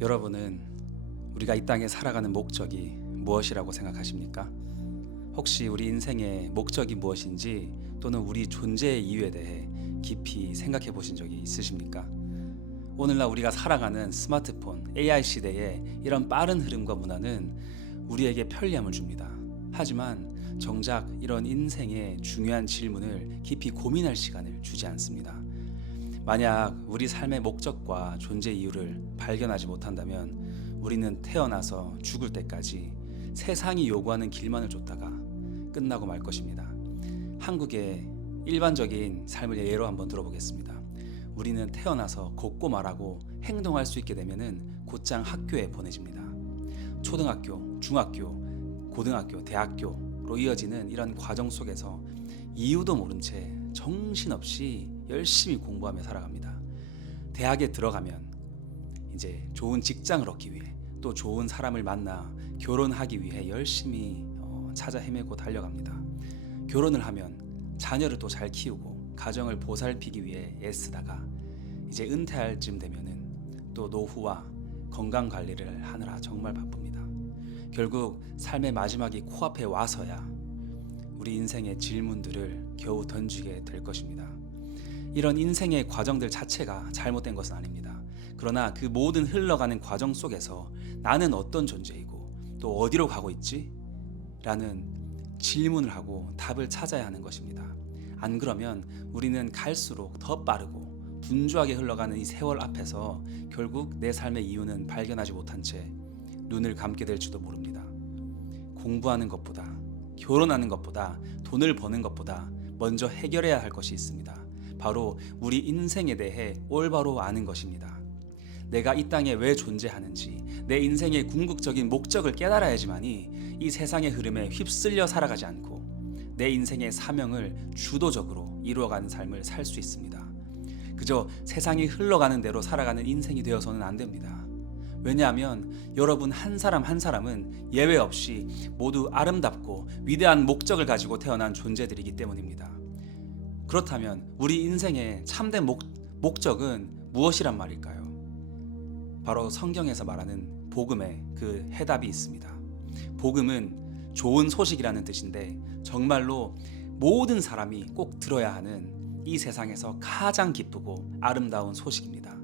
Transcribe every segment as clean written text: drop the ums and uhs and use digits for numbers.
여러분은 우리가 이 땅에 살아가는 목적이 무엇이라고 생각하십니까? 혹시 우리 인생의 목적이 무엇인지 또는 우리 존재의 이유에 대해 깊이 생각해 보신 적이 있으십니까? 오늘날 우리가 살아가는 스마트폰, AI 시대에 이런 빠른 흐름과 문화는 우리에게 편리함을 줍니다. 하지만 정작 이런 인생의 중요한 질문을 깊이 고민할 시간을 주지 않습니다. 만약 우리 삶의 목적과 존재 이유를 발견하지 못한다면 우리는 태어나서 죽을 때까지 세상이 요구하는 길만을 쫓다가 끝나고 말 것입니다. 한국의 일반적인 삶을 예로 한번 들어보겠습니다. 우리는 태어나서 걷고 말하고 행동할 수 있게 되면은 곧장 학교에 보내집니다. 초등학교, 중학교, 고등학교, 대학교로 이어지는 이런 과정 속에서 이유도 모른 채 정신없이 열심히 공부하며 살아갑니다. 대학에 들어가면 이제 좋은 직장을 얻기 위해 또 좋은 사람을 만나 결혼하기 위해 열심히 찾아 헤매고 달려갑니다. 결혼을 하면 자녀를 또 잘 키우고 가정을 보살피기 위해 애쓰다가 이제 은퇴할 쯤 되면은 또 노후와 건강 관리를 하느라 정말 바쁩니다. 결국 삶의 마지막이 코앞에 와서야 우리 인생의 질문들을 겨우 던지게 될 것입니다. 이런 인생의 과정들 자체가 잘못된 것은 아닙니다. 그러나 그 모든 흘러가는 과정 속에서 나는 어떤 존재이고 또 어디로 가고 있지? 라는 질문을 하고 답을 찾아야 하는 것입니다. 안 그러면 우리는 갈수록 더 빠르고 분주하게 흘러가는 이 세월 앞에서 결국 내 삶의 이유는 발견하지 못한 채 눈을 감게 될지도 모릅니다. 공부하는 것보다, 결혼하는 것보다, 돈을 버는 것보다 먼저 해결해야 할 것이 있습니다. 바로 우리 인생에 대해 올바로 아는 것입니다. 내가 이 땅에 왜 존재하는지, 내 인생의 궁극적인 목적을 깨달아야지만이 이 세상의 흐름에 휩쓸려 살아가지 않고 내 인생의 사명을 주도적으로 이루어가는 삶을 살 수 있습니다. 그저 세상이 흘러가는 대로 살아가는 인생이 되어서는 안 됩니다. 왜냐하면 여러분 한 사람 한 사람은 예외 없이 모두 아름답고 위대한 목적을 가지고 태어난 존재들이기 때문입니다. 그렇다면 우리 인생의 참된 목적은 무엇이란 말일까요? 바로 성경에서 말하는 복음의 그 해답이 있습니다. 복음은 좋은 소식이라는 뜻인데 정말로 모든 사람이 꼭 들어야 하는 이 세상에서 가장 기쁘고 아름다운 소식입니다.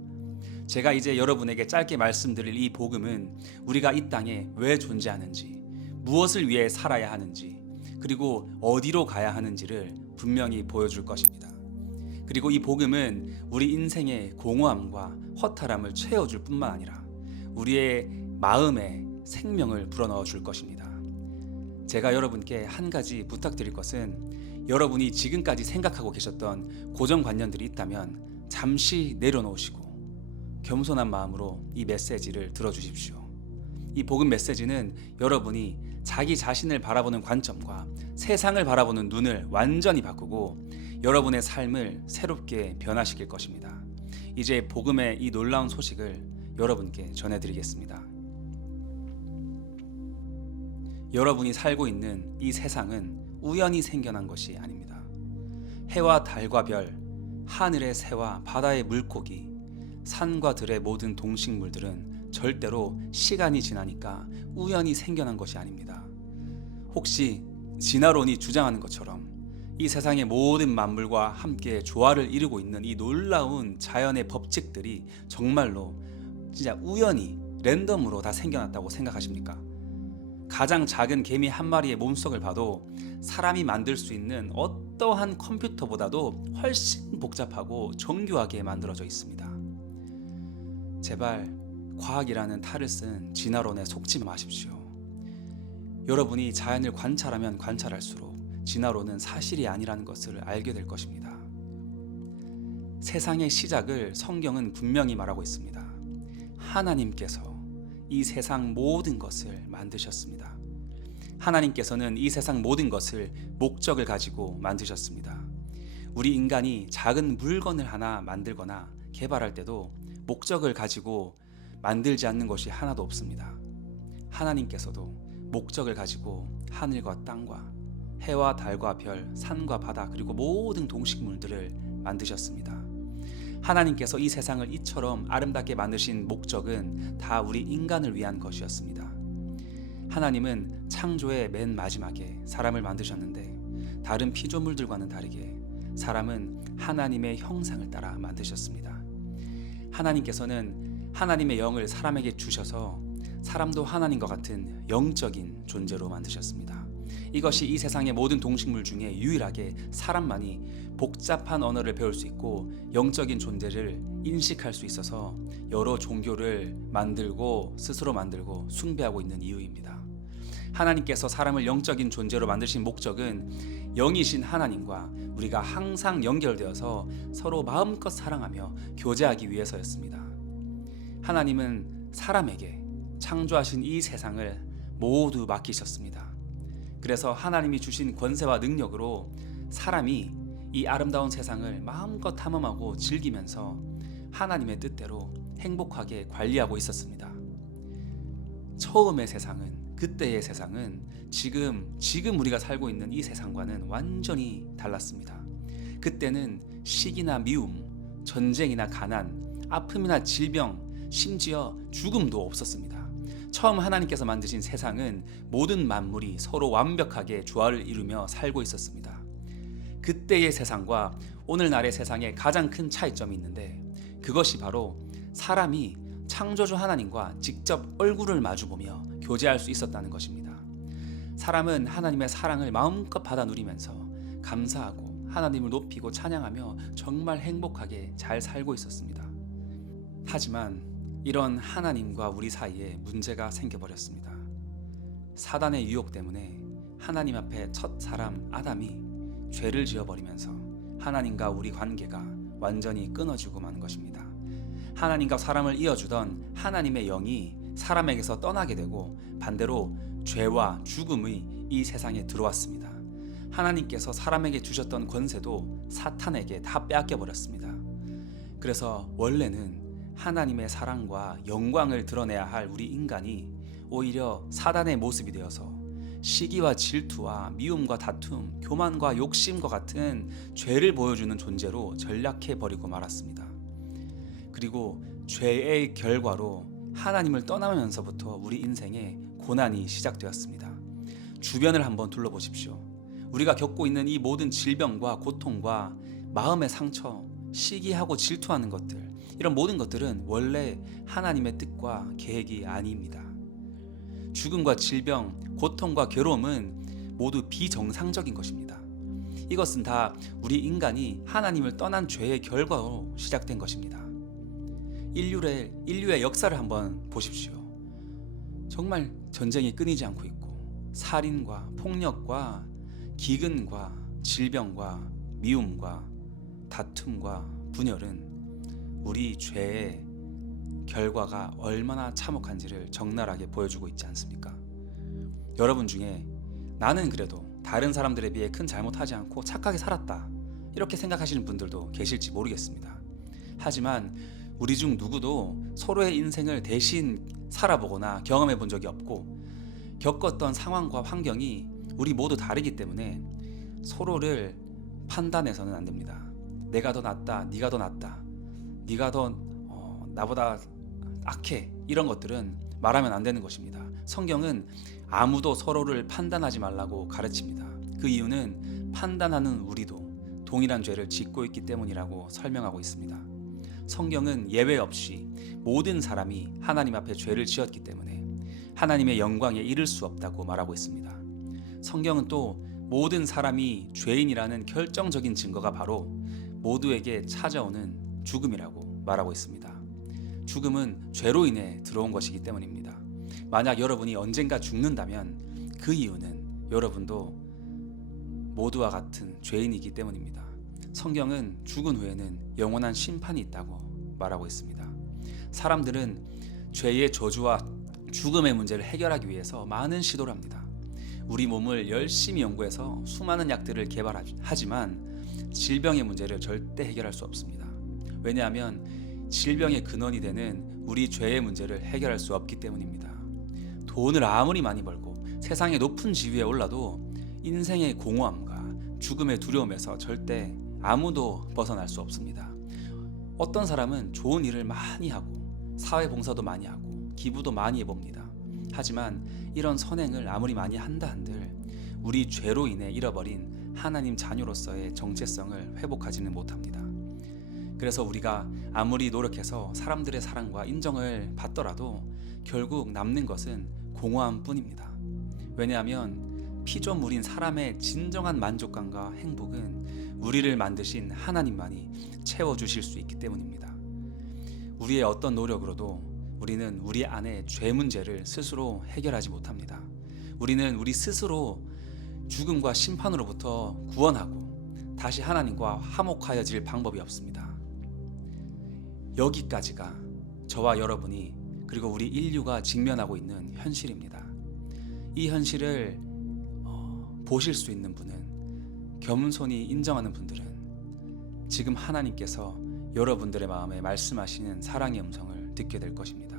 제가 이제 여러분에게 짧게 말씀드릴 이 복음은 우리가 이 땅에 왜 존재하는지, 무엇을 위해 살아야 하는지, 그리고 어디로 가야 하는지를 분명히 보여줄 것입니다. 그리고 이 복음은 우리 인생의 공허함과 허탈함을 채워줄 뿐만 아니라 우리의 마음에 생명을 불어넣어 줄 것입니다. 제가 여러분께 한 가지 부탁드릴 것은 여러분이 지금까지 생각하고 계셨던 고정관념들이 있다면 잠시 내려놓으시고 겸손한 마음으로 이 메시지를 들어주십시오. 이 복음 메시지는 여러분이 자기 자신을 바라보는 관점과 세상을 바라보는 눈을 완전히 바꾸고 여러분의 삶을 새롭게 변화시킬 것입니다. 이제 복음의 이 놀라운 소식을 여러분께 전해드리겠습니다. 여러분이 살고 있는 이 세상은 우연히 생겨난 것이 아닙니다. 해와 달과 별, 하늘의 새와 바다의 물고기, 산과 들의 모든 동식물들은 절대로 시간이 지나니까 우연히 생겨난 것이 아닙니다. 혹시 진화론이 주장하는 것처럼 이 세상의 모든 만물과 함께 조화를 이루고 있는 이 놀라운 자연의 법칙들이 정말로 진짜 우연히 랜덤으로 다 생겨났다고 생각하십니까? 가장 작은 개미 한 마리의 몸속을 봐도 사람이 만들 수 있는 어떠한 컴퓨터보다도 훨씬 복잡하고 정교하게 만들어져 있습니다. 제발 과학이라는 탈을 쓴 진화론에 속지 마십시오. 여러분이 자연을 관찰하면 관찰할수록 진화론은 사실이 아니라는 것을 알게 될 것입니다. 세상의 시작을 성경은 분명히 말하고 있습니다. 하나님께서 이 세상 모든 것을 만드셨습니다. 하나님께서는 이 세상 모든 것을 목적을 가지고 만드셨습니다. 우리 인간이 작은 물건을 하나 만들거나 개발할 때도 목적을 가지고 만들지 않는 것이 하나도 없습니다. 하나님께서도 목적을 가지고 하늘과 땅과 해와 달과 별, 산과 바다, 그리고 모든 동식물들을 만드셨습니다. 하나님께서 이 세상을 이처럼 아름답게 만드신 목적은 다 우리 인간을 위한 것이었습니다. 하나님은 창조의 맨 마지막에 사람을 만드셨는데 다른 피조물들과는 다르게 사람은 하나님의 형상을 따라 만드셨습니다. 하나님께서는 하나님의 영을 사람에게 주셔서 사람도 하나님과 같은 영적인 존재로 만드셨습니다. 이것이 이 세상의 모든 동식물 중에 유일하게 사람만이 복잡한 언어를 배울 수 있고 영적인 존재를 인식할 수 있어서 여러 종교를 스스로 만들고 숭배하고 있는 이유입니다. 하나님께서 사람을 영적인 존재로 만드신 목적은 영이신 하나님과 우리가 항상 연결되어서 서로 마음껏 사랑하며 교제하기 위해서였습니다. 하나님은 사람에게 창조하신 이 세상을 모두 맡기셨습니다. 그래서 하나님이 주신 권세와 능력으로 사람이 이 아름다운 세상을 마음껏 탐험하고 즐기면서 하나님의 뜻대로 행복하게 관리하고 있었습니다. 처음의 세상은, 그때의 세상은 지금 우리가 살고 있는 이 세상과는 완전히 달랐습니다. 그때는 시기나 미움, 전쟁이나 가난, 아픔이나 질병, 심지어 죽음도 없었습니다. 처음 하나님께서 만드신 세상은 모든 만물이 서로 완벽하게 조화를 이루며 살고 있었습니다. 그때의 세상과 오늘날의 세상에 가장 큰 차이점이 있는데 그것이 바로 사람이 창조주 하나님과 직접 얼굴을 마주보며 교제할 수 있었다는 것입니다. 사람은 하나님의 사랑을 마음껏 받아 누리면서 감사하고 하나님을 높이고 찬양하며 정말 행복하게 잘 살고 있었습니다. 하지만 이런 하나님과 우리 사이에 문제가 생겨버렸습니다. 사단의 유혹 때문에 하나님 앞에 첫 사람 아담이 죄를 지어버리면서 하나님과 우리 관계가 완전히 끊어지고 만 것입니다. 하나님과 사람을 이어주던 하나님의 영이 사람에게서 떠나게 되고 반대로 죄와 죽음의 이 세상에 들어왔습니다. 하나님께서 사람에게 주셨던 권세도 사탄에게 다 빼앗겨 버렸습니다. 그래서 원래는 하나님의 사랑과 영광을 드러내야 할 우리 인간이 오히려 사단의 모습이 되어서 시기와 질투와 미움과 다툼, 교만과 욕심과 같은 죄를 보여주는 존재로 전락해 버리고 말았습니다. 그리고 죄의 결과로 하나님을 떠나면서부터 우리 인생에 고난이 시작되었습니다. 주변을 한번 둘러보십시오. 우리가 겪고 있는 이 모든 질병과 고통과 마음의 상처, 시기하고 질투하는 것들, 이런 모든 것들은 원래 하나님의 뜻과 계획이 아닙니다. 죽음과 질병, 고통과 괴로움은 모두 비정상적인 것입니다. 이것은 다 우리 인간이 하나님을 떠난 죄의 결과로 시작된 것입니다. 인류의 역사를 한번 보십시오. 정말 전쟁이 끊이지 않고 있고 살인과 폭력과 기근과 질병과 미움과 다툼과 분열은 우리 죄의 결과가 얼마나 참혹한지를 적나라하게 보여주고 있지 않습니까? 여러분 중에 나는 그래도 다른 사람들에 비해 큰 잘못하지 않고 착하게 살았다 이렇게 생각하시는 분들도 계실지 모르겠습니다. 하지만 우리 중 누구도 서로의 인생을 대신 살아보거나 경험해 본 적이 없고 겪었던 상황과 환경이 우리 모두 다르기 때문에 서로를 판단해서는 안 됩니다. 내가 더 낫다, 네가 더 낫다, 네가 더 나보다 악해, 이런 것들은 말하면 안 되는 것입니다. 성경은 아무도 서로를 판단하지 말라고 가르칩니다. 그 이유는 판단하는 우리도 동일한 죄를 짓고 있기 때문이라고 설명하고 있습니다. 성경은 예외 없이 모든 사람이 하나님 앞에 죄를 지었기 때문에 하나님의 영광에 이를 수 없다고 말하고 있습니다. 성경은 또 모든 사람이 죄인이라는 결정적인 증거가 바로 모두에게 찾아오는 죽음이라고 말하고 있습니다. 죽음은 죄로 인해 들어온 것이기 때문입니다. 만약 여러분이 언젠가 죽는다면 그 이유는 여러분도 모두와 같은 죄인이기 때문입니다. 성경은 죽은 후에는 영원한 심판이 있다고 말하고 있습니다. 사람들은 죄의 저주와 죽음의 문제를 해결하기 위해서 많은 시도를 합니다. 우리 몸을 열심히 연구해서 수많은 약들을 개발하지만 질병의 문제를 절대 해결할 수 없습니다. 왜냐하면 질병의 근원이 되는 우리 죄의 문제를 해결할 수 없기 때문입니다. 돈을 아무리 많이 벌고 세상의 높은 지위에 올라도 인생의 공허함과 죽음의 두려움에서 절대 아무도 벗어날 수 없습니다. 어떤 사람은 좋은 일을 많이 하고 사회 봉사도 많이 하고 기부도 많이 해봅니다. 하지만 이런 선행을 아무리 많이 한다 한들 우리 죄로 인해 잃어버린 하나님 자녀로서의 정체성을 회복하지는 못합니다. 그래서 우리가 아무리 노력해서 사람들의 사랑과 인정을 받더라도 결국 남는 것은 공허함 뿐입니다. 왜냐하면 피조물인 사람의 진정한 만족감과 행복은 우리를 만드신 하나님만이 채워주실 수 있기 때문입니다. 우리의 어떤 노력으로도 우리는 우리 안에 죄 문제를 스스로 해결하지 못합니다. 우리는 우리 스스로 죽음과 심판으로부터 구원하고 다시 하나님과 화목하여질 방법이 없습니다. 여기까지가 저와 여러분이 그리고 우리 인류가 직면하고 있는 현실입니다. 이 현실을 보실 수 있는 분은, 겸손히 인정하는 분들은 지금 하나님께서 여러분들의 마음에 말씀하시는 사랑의 음성을 듣게 될 것입니다.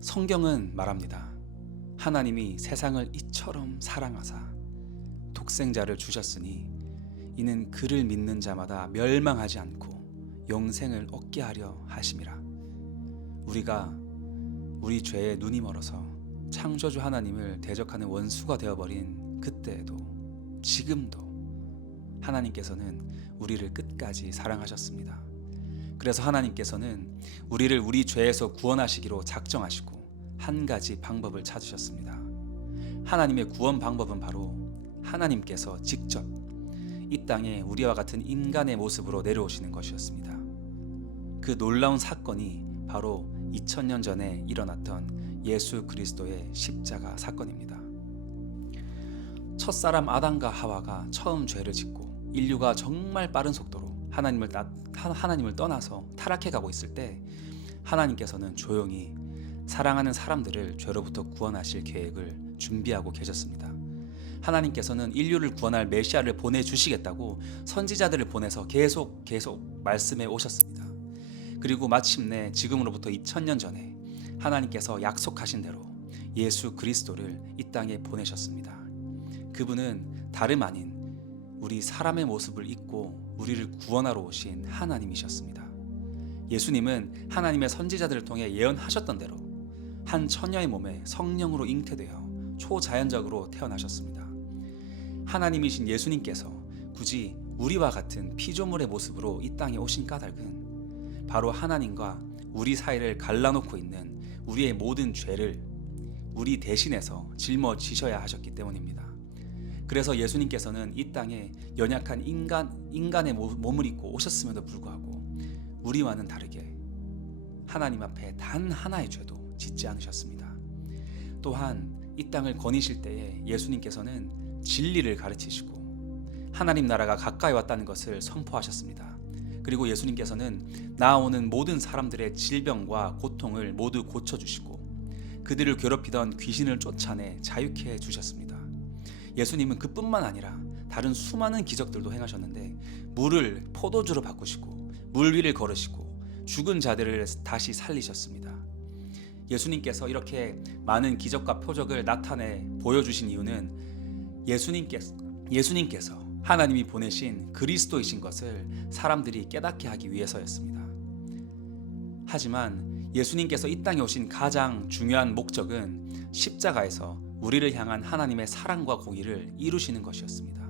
성경은 말합니다. 하나님이 세상을 이처럼 사랑하사 독생자를 주셨으니 이는 그를 믿는 자마다 멸망하지 않고 영생을 얻게 하려 하심이라. 우리가 우리 죄에 눈이 멀어서 창조주 하나님을 대적하는 원수가 되어버린 그때에도 지금도 하나님께서는 우리를 끝까지 사랑하셨습니다. 그래서 하나님께서는 우리를 우리 죄에서 구원하시기로 작정하시고 한 가지 방법을 찾으셨습니다. 하나님의 구원 방법은 바로 하나님께서 직접 이 땅에 우리와 같은 인간의 모습으로 내려오시는 것이었습니다. 그 놀라운 사건이 바로 2000년 전에 일어났던 예수 그리스도의 십자가 사건입니다. 첫사람 아담과 하와가 처음 죄를 짓고 인류가 정말 빠른 속도로 하나님을 떠나서 타락해 가고 있을 때 하나님께서는 조용히 사랑하는 사람들을 죄로부터 구원하실 계획을 준비하고 계셨습니다. 하나님께서는 인류를 구원할 메시아를 보내주시겠다고 선지자들을 보내서 계속 말씀해 오셨습니다. 그리고 마침내 지금으로부터 2000년 전에 하나님께서 약속하신 대로 예수 그리스도를 이 땅에 보내셨습니다. 그분은 다름 아닌 우리 사람의 모습을 입고 우리를 구원하러 오신 하나님이셨습니다. 예수님은 하나님의 선지자들을 통해 예언하셨던 대로 한 처녀의 몸에 성령으로 잉태되어 초자연적으로 태어나셨습니다. 하나님이신 예수님께서 굳이 우리와 같은 피조물의 모습으로 이 땅에 오신 까닭은 바로 하나님과 우리 사이를 갈라놓고 있는 우리의 모든 죄를 우리 대신해서 짊어지셔야 하셨기 때문입니다. 그래서 예수님께서는 이 땅에 연약한 인간의 몸을 입고 오셨음에도 불구하고 우리와는 다르게 하나님 앞에 단 하나의 죄도 짓지 않으셨습니다. 또한 이 땅을 거니실 때에 예수님께서는 진리를 가르치시고 하나님 나라가 가까이 왔다는 것을 선포하셨습니다. 그리고 예수님께서는 나아오는 모든 사람들의 질병과 고통을 모두 고쳐주시고 그들을 괴롭히던 귀신을 쫓아내 자유케 해주셨습니다. 예수님은 그뿐만 아니라 다른 수많은 기적들도 행하셨는데 물을 포도주로 바꾸시고 물 위를 걸으시고 죽은 자들을 다시 살리셨습니다. 예수님께서 이렇게 많은 기적과 표적을 나타내 보여주신 이유는 예수님께서 하나님이 보내신 그리스도이신 것을 사람들이 깨닫게 하기 위해서였습니다. 하지만 예수님께서 이 땅에 오신 가장 중요한 목적은 십자가에서 우리를 향한 하나님의 사랑과 공의를 이루시는 것이었습니다.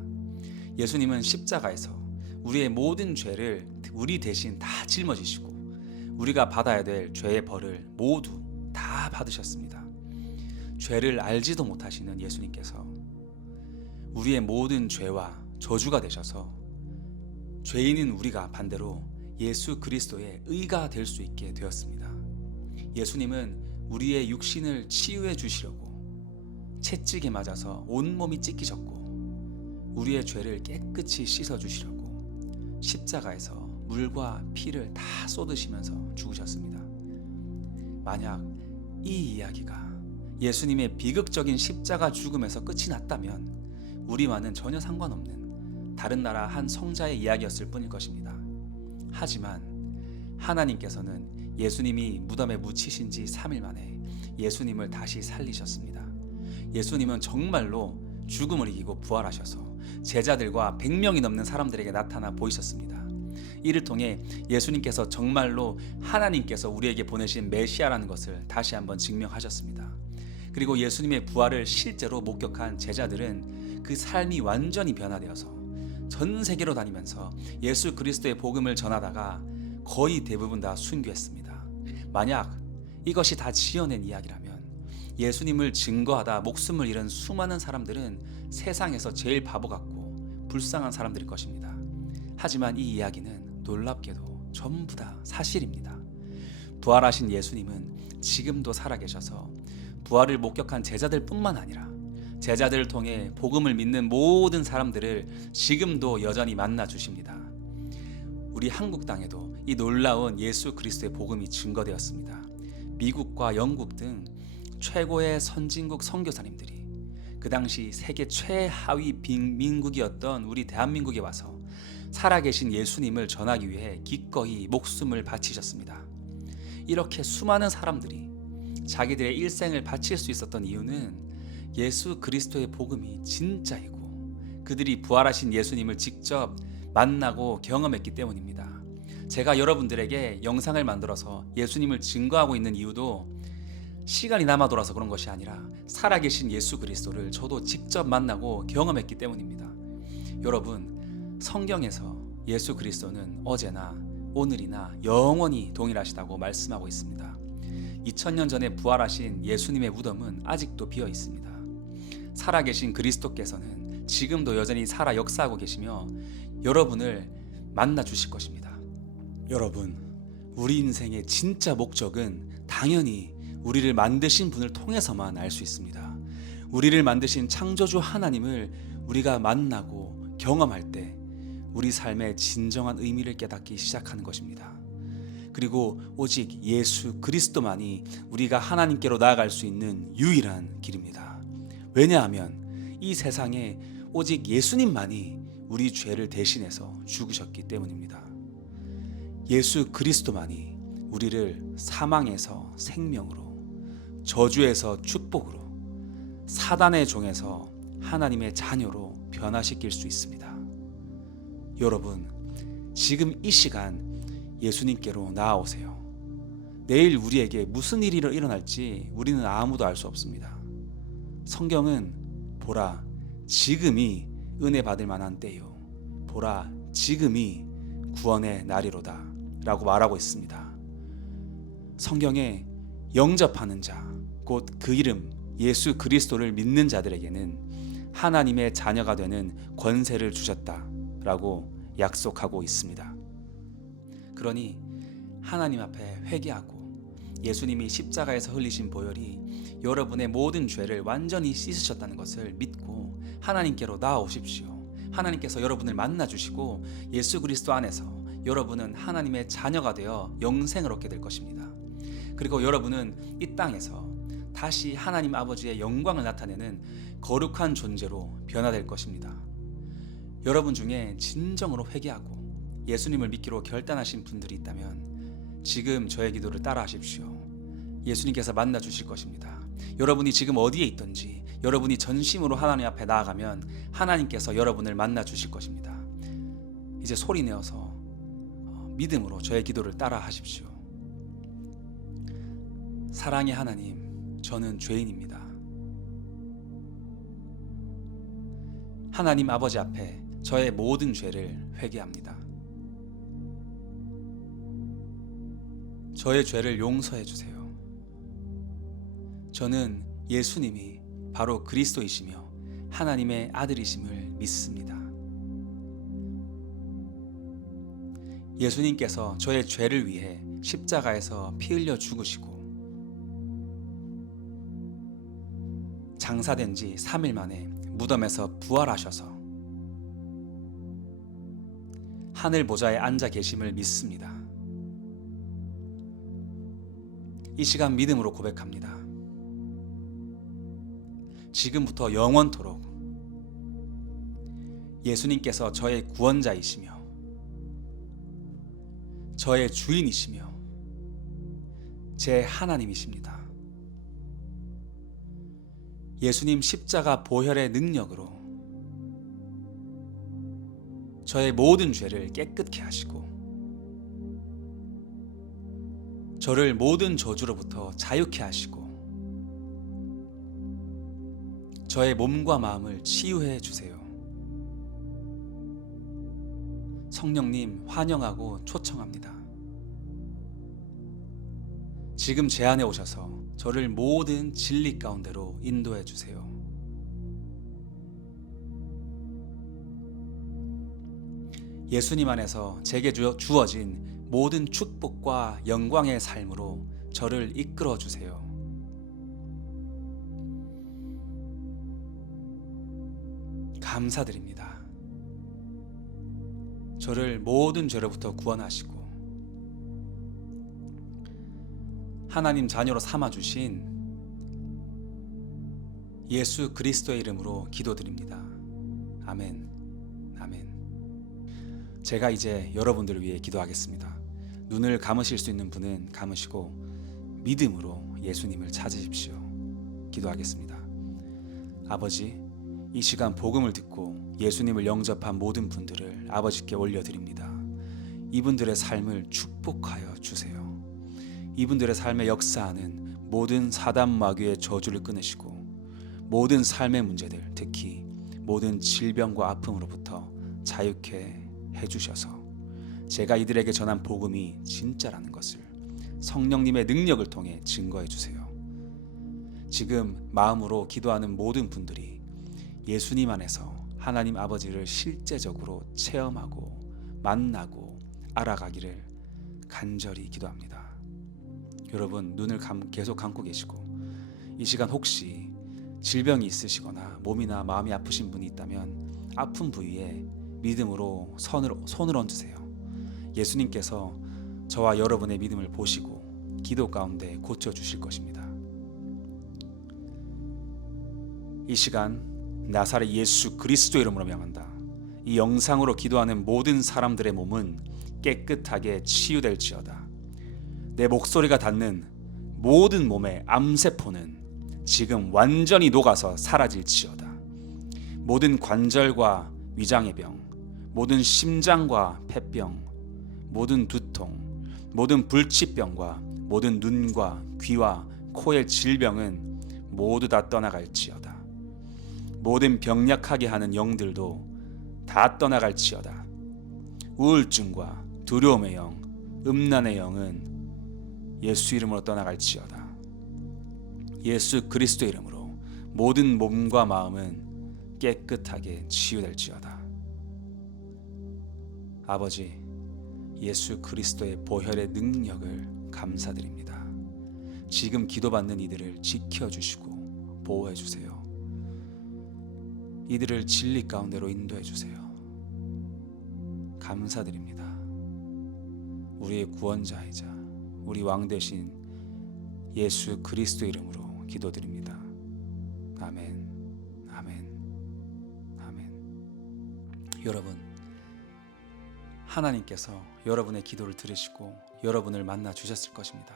예수님은 십자가에서 우리의 모든 죄를 우리 대신 다 짊어지시고 우리가 받아야 될 죄의 벌을 모두 다 받으셨습니다. 죄를 알지도 못하시는 예수님께서 우리의 모든 죄와 저주가 되셔서 죄인인 우리가 반대로 예수 그리스도의 의가 될 수 있게 되었습니다. 예수님은 우리의 육신을 치유해 주시려고 채찍에 맞아서 온몸이 찢기셨고 우리의 죄를 깨끗이 씻어 주시려고 십자가에서 물과 피를 다 쏟으시면서 죽으셨습니다. 만약 이 이야기가 예수님의 비극적인 십자가 죽음에서 끝이 났다면 우리와는 전혀 상관없는 다른 나라 한 성자의 이야기였을 뿐일 것입니다. 하지만 하나님께서는 예수님이 무덤에 묻히신 지 3일 만에 예수님을 다시 살리셨습니다. 예수님은 정말로 죽음을 이기고 부활하셔서 제자들과 100명이 넘는 사람들에게 나타나 보이셨습니다. 이를 통해 예수님께서 정말로 하나님께서 우리에게 보내신 메시아라는 것을 다시 한번 증명하셨습니다. 그리고 예수님의 부활을 실제로 목격한 제자들은 그 삶이 완전히 변화되어서 전 세계로 다니면서 예수 그리스도의 복음을 전하다가 거의 대부분 다 순교했습니다. 만약 이것이 다 지어낸 이야기라면 예수님을 증거하다 목숨을 잃은 수많은 사람들은 세상에서 제일 바보 같고 불쌍한 사람들일 것입니다. 하지만 이 이야기는 놀랍게도 전부 다 사실입니다. 부활하신 예수님은 지금도 살아계셔서 부활을 목격한 제자들뿐만 아니라 제자들을 통해 복음을 믿는 모든 사람들을 지금도 여전히 만나 주십니다. 우리 한국 땅에도 이 놀라운 예수 그리스도의 복음이 증거되었습니다. 미국과 영국 등 최고의 선진국 선교사님들이 그 당시 세계 최하위 빈민국이었던 우리 대한민국에 와서 살아계신 예수님을 전하기 위해 기꺼이 목숨을 바치셨습니다. 이렇게 수많은 사람들이 자기들의 일생을 바칠 수 있었던 이유는 예수 그리스도의 복음이 진짜이고 그들이 부활하신 예수님을 직접 만나고 경험했기 때문입니다. 제가 여러분들에게 영상을 만들어서 예수님을 증거하고 있는 이유도 시간이 남아 돌아서 그런 것이 아니라 살아계신 예수 그리스도를 저도 직접 만나고 경험했기 때문입니다. 여러분, 성경에서 예수 그리스도는 어제나 오늘이나 영원히 동일하시다고 말씀하고 있습니다. 2000년 전에 부활하신 예수님의 무덤은 아직도 비어 있습니다. 살아계신 그리스도께서는 지금도 여전히 살아 역사하고 계시며 여러분을 만나 주실 것입니다. 여러분, 우리 인생의 진짜 목적은 당연히 우리를 만드신 분을 통해서만 알 수 있습니다. 우리를 만드신 창조주 하나님을 우리가 만나고 경험할 때 우리 삶의 진정한 의미를 깨닫기 시작하는 것입니다. 그리고 오직 예수 그리스도만이 우리가 하나님께로 나아갈 수 있는 유일한 길입니다. 왜냐하면 이 세상에 오직 예수님만이 우리 죄를 대신해서 죽으셨기 때문입니다. 예수 그리스도만이 우리를 사망에서 생명으로, 저주에서 축복으로, 사단의 종에서 하나님의 자녀로 변화시킬 수 있습니다. 여러분, 지금 이 시간 예수님께로 나아오세요. 내일 우리에게 무슨 일이 일어날지 우리는 아무도 알 수 없습니다. 성경은 보라, 지금이 은혜 받을 만한 때요, 보라, 지금이 구원의 날이로다 라고 말하고 있습니다. 성경에 영접하는 자, 곧 그 이름 예수 그리스도를 믿는 자들에게는 하나님의 자녀가 되는 권세를 주셨다라고 약속하고 있습니다. 그러니 하나님 앞에 회개하고 예수님이 십자가에서 흘리신 보혈이 여러분의 모든 죄를 완전히 씻으셨다는 것을 믿고 하나님께로 나아오십시오. 하나님께서 여러분을 만나 주시고 예수 그리스도 안에서 여러분은 하나님의 자녀가 되어 영생을 얻게 될 것입니다. 그리고 여러분은 이 땅에서 다시 하나님 아버지의 영광을 나타내는 거룩한 존재로 변화될 것입니다. 여러분 중에 진정으로 회개하고 예수님을 믿기로 결단하신 분들이 있다면 지금 저의 기도를 따라하십시오. 예수님께서 만나 주실 것입니다. 여러분이 지금 어디에 있든지 여러분이 전심으로 하나님 앞에 나아가면 하나님께서 여러분을 만나 주실 것입니다. 이제 소리 내어서 믿음으로 저의 기도를 따라하십시오. 사랑의 하나님, 저는 죄인입니다. 하나님 아버지 앞에 저의 모든 죄를 회개합니다. 저의 죄를 용서해 주세요. 저는 예수님이 바로 그리스도이시며 하나님의 아들이심을 믿습니다. 예수님께서 저의 죄를 위해 십자가에서 피 흘려 죽으시고 장사된 지 3일 만에 무덤에서 부활하셔서 하늘 보좌에 앉아 계심을 믿습니다. 이 시간 믿음으로 고백합니다. 지금부터 영원토록 예수님께서 저의 구원자이시며 저의 주인이시며 제 하나님이십니다. 예수님 십자가 보혈의 능력으로 저의 모든 죄를 깨끗게 하시고 저를 모든 저주로부터 자유케 하시고 저의 몸과 마음을 치유해 주세요. 성령님 환영하고 초청합니다. 지금 제 안에 오셔서 저를 모든 진리 가운데로 인도해 주세요. 예수님 안에서 제게 주어진 모든 축복과 영광의 삶으로 저를 이끌어 주세요. 감사드립니다. 저를 모든 죄로부터 구원하시고 하나님 자녀로 삼아주신 예수 그리스도의 이름으로 기도드립니다. 아멘. 아멘. 제가 이제 여러분들을 위해 기도하겠습니다. 눈을 감으실 수 있는 분은 감으시고 믿음으로 예수님을 찾으십시오. 기도하겠습니다. 아버지, 이 시간 복음을 듣고 예수님을 영접한 모든 분들을 아버지께 올려드립니다. 이분들의 삶을 축복하여 주세요. 이분들의 삶에 역사하는 모든 사단 마귀의 저주를 끊으시고 모든 삶의 문제들, 특히 모든 질병과 아픔으로부터 자유케 해주셔서 제가 이들에게 전한 복음이 진짜라는 것을 성령님의 능력을 통해 증거해 주세요. 지금 마음으로 기도하는 모든 분들이 예수님 안에서 하나님 아버지를 실제적으로 체험하고 만나고 알아가기를 간절히 기도합니다. 여러분 눈을 계속 감고 계시고 이 시간 혹시 질병이 있으시거나 몸이나 마음이 아프신 분이 있다면 아픈 부위에 믿음으로 손을 얹으세요. 예수님께서 저와 여러분의 믿음을 보시고 기도 가운데 고쳐주실 것입니다. 이 시간 나사렛 예수 그리스도 이름으로 명한다. 이 영상으로 기도하는 모든 사람들의 몸은 깨끗하게 치유될지어다. 내 목소리가 닿는 모든 몸의 암세포는 지금 완전히 녹아서 사라질지어다. 모든 관절과 위장의 병, 모든 심장과 폐병, 모든 두통, 모든 불치병과 모든 눈과 귀와 코의 질병은 모두 다 떠나갈지어다. 모든 병약하게 하는 영들도 다 떠나갈지어다. 우울증과 두려움의 영, 음란의 영은 예수 이름으로 떠나갈지어다. 예수 그리스도 이름으로 모든 몸과 마음은 깨끗하게 치유될지어다. 아버지, 예수 그리스도의 보혈의 능력을 감사드립니다. 지금 기도받는 이들을 지켜주시고 보호해주세요. 이들을 진리 가운데로 인도해주세요. 감사드립니다. 우리의 구원자이자 우리 왕 되신 예수 그리스도 이름으로 기도드립니다. 아멘, 아멘, 아멘. 여러분, 하나님께서 여러분의 기도를 들으시고 여러분을 만나 주셨을 것입니다.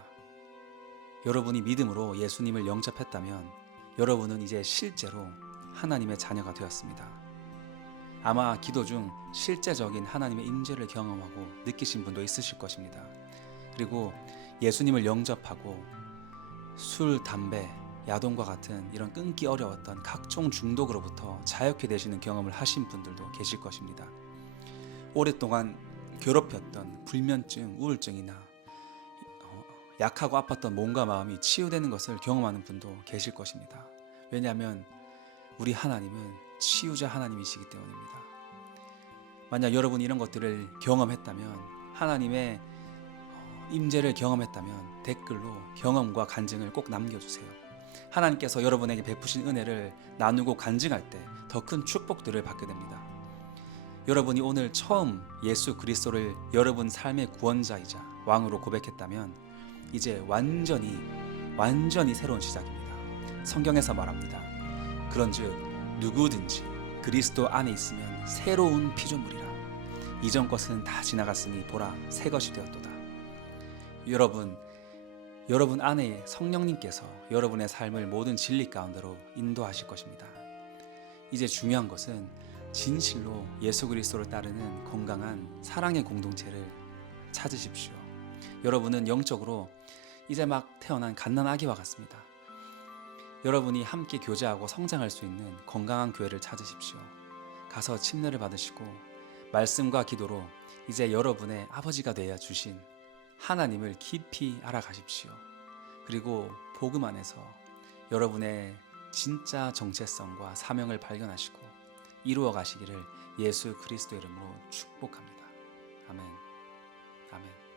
여러분이 믿음으로 예수님을 영접했다면 여러분은 이제 실제로 하나님의 자녀가 되었습니다. 아마 기도 중 실제적인 하나님의 임재를 경험하고 느끼신 분도 있으실 것입니다. 그리고 예수님을 영접하고 술, 담배, 야동과 같은 이런 끊기 어려웠던 각종 중독으로부터 자유케 되시는 경험을 하신 분들도 계실 것입니다. 오랫동안 괴롭혔던 불면증, 우울증이나 약하고 아팠던 몸과 마음이 치유되는 것을 경험하는 분도 계실 것입니다. 왜냐하면 우리 하나님은 치유자 하나님이시기 때문입니다. 만약 여러분이 이런 것들을 경험했다면, 하나님의 임재를 경험했다면 댓글로 경험과 간증을 꼭 남겨주세요. 하나님께서 여러분에게 베푸신 은혜를 나누고 간증할 때 더 큰 축복들을 받게 됩니다. 여러분이 오늘 처음 예수 그리스도를 여러분 삶의 구원자이자 왕으로 고백했다면 이제 완전히 새로운 시작입니다. 성경에서 말합니다. 그런즉 누구든지 그리스도 안에 있으면 새로운 피조물이라. 이전 것은 다 지나갔으니 보라 새 것이 되었도다. 여러분 안에 성령님께서 여러분의 삶을 모든 진리 가운데로 인도하실 것입니다. 이제 중요한 것은 진실로 예수 그리스도를 따르는 건강한 사랑의 공동체를 찾으십시오. 여러분은 영적으로 이제 막 태어난 갓난아기와 같습니다. 여러분이 함께 교제하고 성장할 수 있는 건강한 교회를 찾으십시오. 가서 침례를 받으시고 말씀과 기도로 이제 여러분의 아버지가 되어 주신 하나님을 깊이 알아가십시오. 그리고 복음 안에서 여러분의 진짜 정체성과 사명을 발견하시고 이루어 가시기를 예수 그리스도 이름으로 축복합니다. 아멘. 아멘.